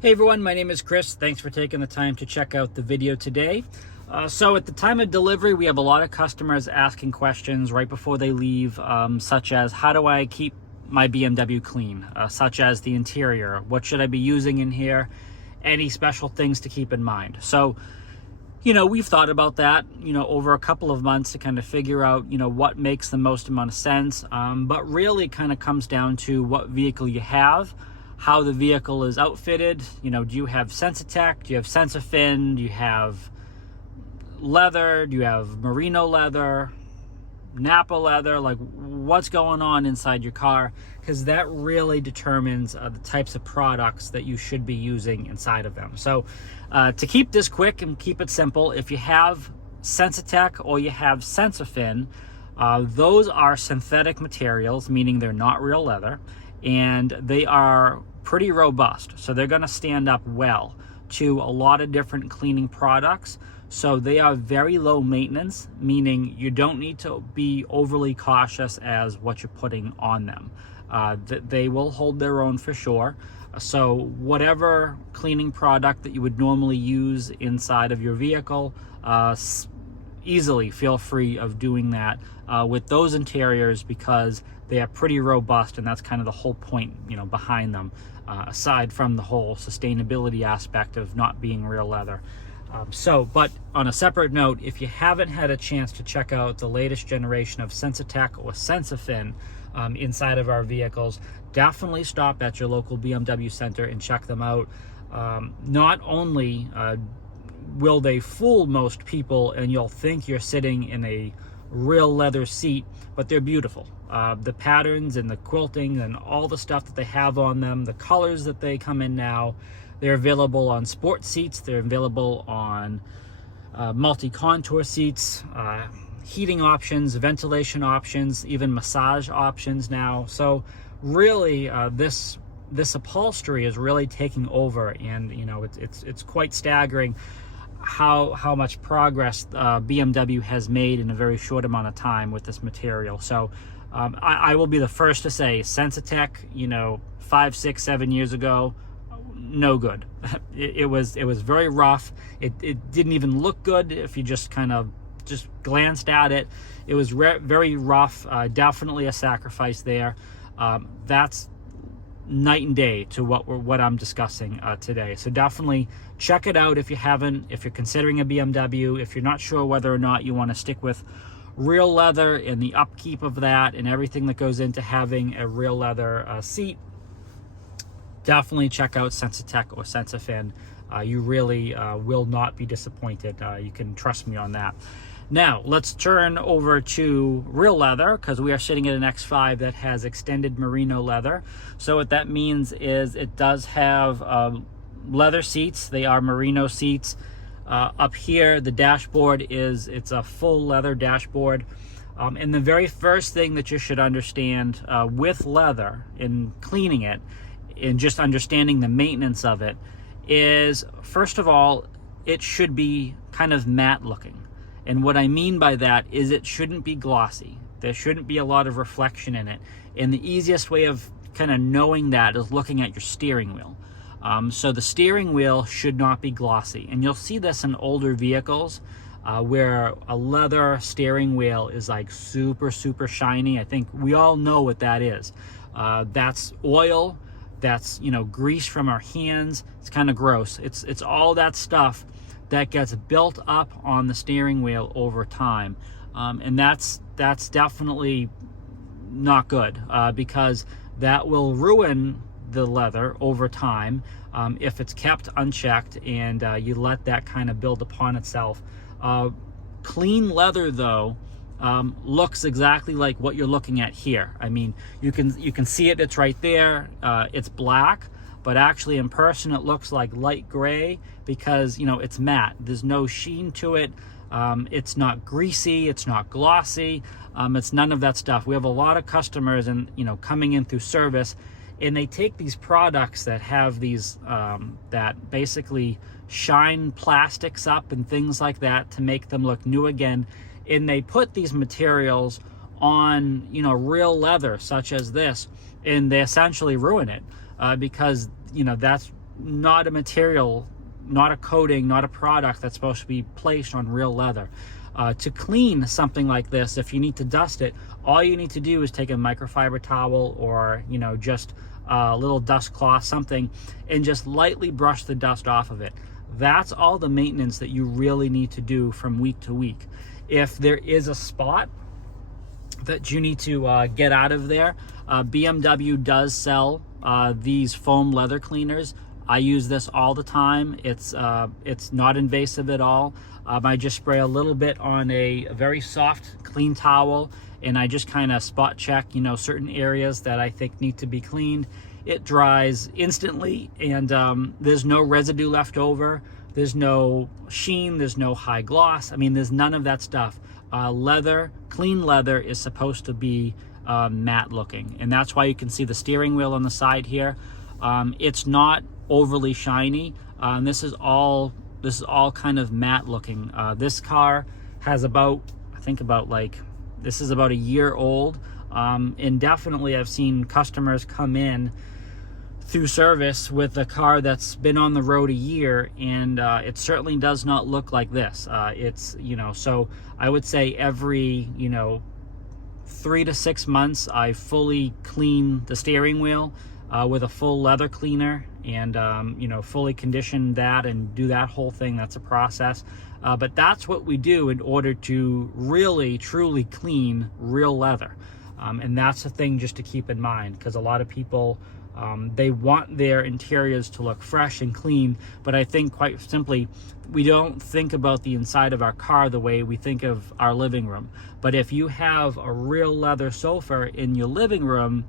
Hey everyone, my name is Chris. Thanks for taking the time to check out the video today. So at the time of delivery, we have a lot of customers asking questions right before they leave, such as how do I keep my BMW clean, such as the interior, what should I be using in here, any special things to keep in mind. So, we've thought about that, over a couple of months to kind of figure out, what makes the most amount of sense, but really kind of comes down to what vehicle you have, how the vehicle is outfitted. Do you have Sensitech? Do you have Sensafin? Do you have leather? Do you have merino leather, Napa leather? Like, what's going on inside your car? Because that really determines the types of products that you should be using inside of them. So to keep this quick and keep it simple, if you have Sensitech or you have Sensafin, those are synthetic materials, meaning they're not real leather, and they are pretty robust. So they're going to stand up well to a lot of different cleaning products. So they are very low maintenance, meaning you don't need to be overly cautious as what you're putting on them. They will hold their own for sure. So whatever cleaning product that you would normally use inside of your vehicle, easily feel free of doing that with those interiors, because they are pretty robust, and that's kind of the whole point, behind them, aside from the whole sustainability aspect of not being real leather. But on a separate note, if you haven't had a chance to check out the latest generation of Sensitech or Sensafin inside of our vehicles, definitely stop at your local BMW Center and check them out. Not only will they fool most people and you'll think you're sitting in a real leather seat, but they're beautiful. The patterns and the quilting and all the stuff that they have on them, the colors that they come in now, they're available on sport seats, they're available on multi-contour seats, heating options, ventilation options, even massage options now. So really this upholstery is really taking over, and it's quite staggering how much progress BMW has made in a very short amount of time with this material. So I will be the first to say Sensitech, 5, 6, 7 years ago, no good. It was very rough. It didn't even look good if you just kind of glanced at it. It was very rough. Definitely a sacrifice there. That's night and day to what I'm discussing today. So definitely check it out if you haven't, if you're considering a BMW, if you're not sure whether or not you want to stick with real leather and the upkeep of that and everything that goes into having a real leather seat. Definitely check out Sensitech or Sensafin. You really will not be disappointed. You can trust me on that. Now, let's turn over to real leather, because we are sitting at an X5 that has extended merino leather. So what that means is it does have leather seats. They are merino seats. Up here, the dashboard it's a full leather dashboard. And the very first thing that you should understand with leather in cleaning it, and just understanding the maintenance of it, is, first of all, it should be kind of matte looking. And what I mean by that is it shouldn't be glossy. There shouldn't be a lot of reflection in it. And the easiest way of kind of knowing that is looking at your steering wheel. So the steering wheel should not be glossy. And you'll see this in older vehicles where a leather steering wheel is like super, super shiny. I think we all know what that is. That's oil. That's, grease from our hands. It's kind of gross. It's all that stuff that gets built up on the steering wheel over time. And that's definitely not good, because that will ruin the leather over time if it's kept unchecked and you let that kind of build upon itself. Clean leather, though, looks exactly like what you're looking at here. I mean, you can see it. It's right there. It's black, but actually in person it looks like light gray, because it's matte. There's no sheen to it. It's not greasy. It's not glossy. It's none of that stuff. We have a lot of customers and coming in through service, and they take these products that have these that basically shine plastics up and things like that to make them look new again. And they put these materials on, real leather such as this, and they essentially ruin it because, that's not a material, not a coating, not a product that's supposed to be placed on real leather. To clean something like this, if you need to dust it, all you need to do is take a microfiber towel or, you know, just a little dust cloth, something, and just lightly brush the dust off of it. That's all the maintenance that you really need to do from week to week. If there is a spot that you need to get out of there, BMW does sell these foam leather cleaners. I use this all the time. It's not invasive at all. I just spray a little bit on a very soft, clean towel, and I just kind of spot check, you know, certain areas that I think need to be cleaned. It dries instantly, and there's no residue left over. There's no sheen. There's no high gloss. I mean, there's none of that stuff. Leather, clean leather is supposed to be matte looking, and that's why you can see the steering wheel on the side here. It's not overly shiny. This is all kind of matte looking. This car has about, I think about like, this is about a year old, and definitely I've seen customers come in through service with a car that's been on the road a year, and it certainly does not look like this. It's, you know, so I would say every, you know, 3 to 6 months I fully clean the steering wheel with a full leather cleaner, and you know, fully condition that and do that whole thing. That's a process, but that's what we do in order to really truly clean real leather. And that's the thing just to keep in mind, because a lot of people, they want their interiors to look fresh and clean, but I think quite simply we don't think about the inside of our car the way we think of our living room. But if you have a real leather sofa in your living room,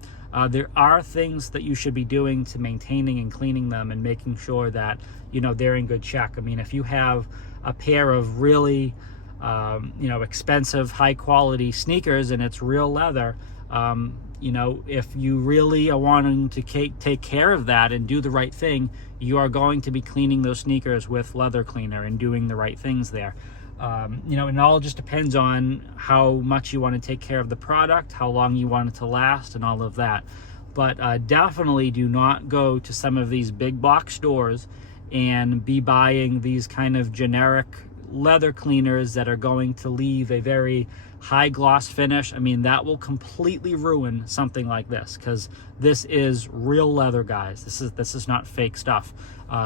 there are things that you should be doing to maintaining and cleaning them and making sure that, you know, they're in good check. I mean, if you have a pair of really you know, expensive, high quality sneakers and it's real leather, you know, if you really are wanting to take care of that and do the right thing, you are going to be cleaning those sneakers with leather cleaner and doing the right things there. You know, and it all just depends on how much you want to take care of the product, how long you want it to last, and all of that. But definitely do not go to some of these big box stores and be buying these kind of generic leather cleaners that are going to leave a very high gloss finish. I mean, that will completely ruin something like this, because this is real leather, guys. This is not fake stuff.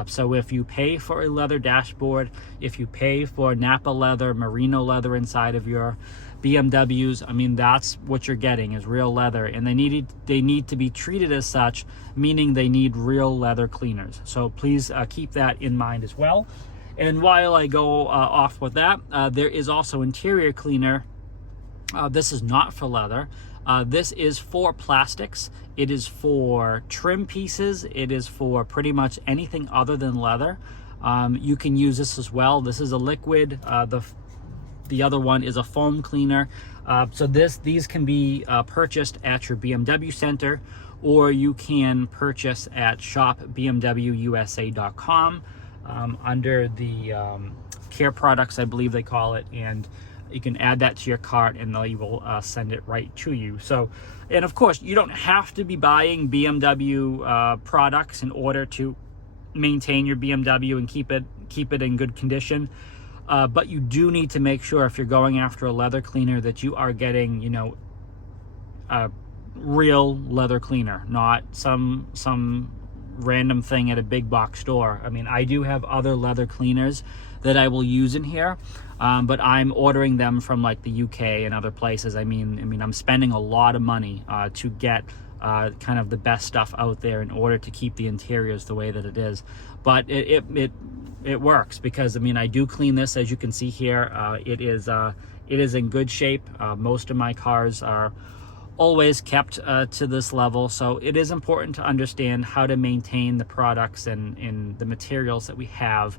So if you pay for a leather dashboard, if you pay for Napa leather, merino leather inside of your BMWs, I mean, that's what you're getting, is real leather, and they need to be treated as such, meaning they need real leather cleaners. So please keep that in mind as well. And while I go off with that, there is also interior cleaner. This is not for leather. This is for plastics. It is for trim pieces. It is for pretty much anything other than leather. You can use this as well. This is a liquid. The other one is a foam cleaner. So these can be purchased at your BMW Center, or you can purchase at shopbmwusa.com under the care products, I believe they call it, and you can add that to your cart and they will send it right to you. So, and of course, you don't have to be buying BMW products in order to maintain your BMW and keep it in good condition. But you do need to make sure, if you're going after a leather cleaner, that you are getting, you know, a real leather cleaner, not some random thing at a big box store. I mean, I do have other leather cleaners that I will use in here, but I'm ordering them from like the UK and other places. I mean, I'm spending a lot of money to get kind of the best stuff out there in order to keep the interiors the way that it is. But it works, because I mean, I do clean this, as you can see here. It is in good shape. Most of my cars are always kept to this level, so it is important to understand how to maintain the products and the materials that we have.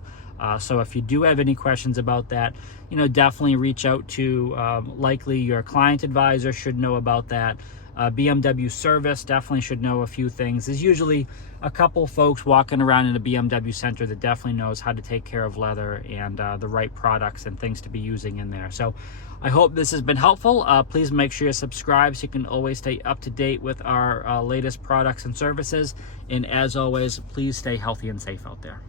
So if you do have any questions about that, you know, definitely reach out to likely your client advisor should know about that. BMW service definitely should know a few things. There's usually a couple folks walking around in a BMW Center that definitely knows how to take care of leather and the right products and things to be using in there. So I hope this has been helpful. Please make sure you subscribe so you can always stay up to date with our latest products and services. And as always, please stay healthy and safe out there.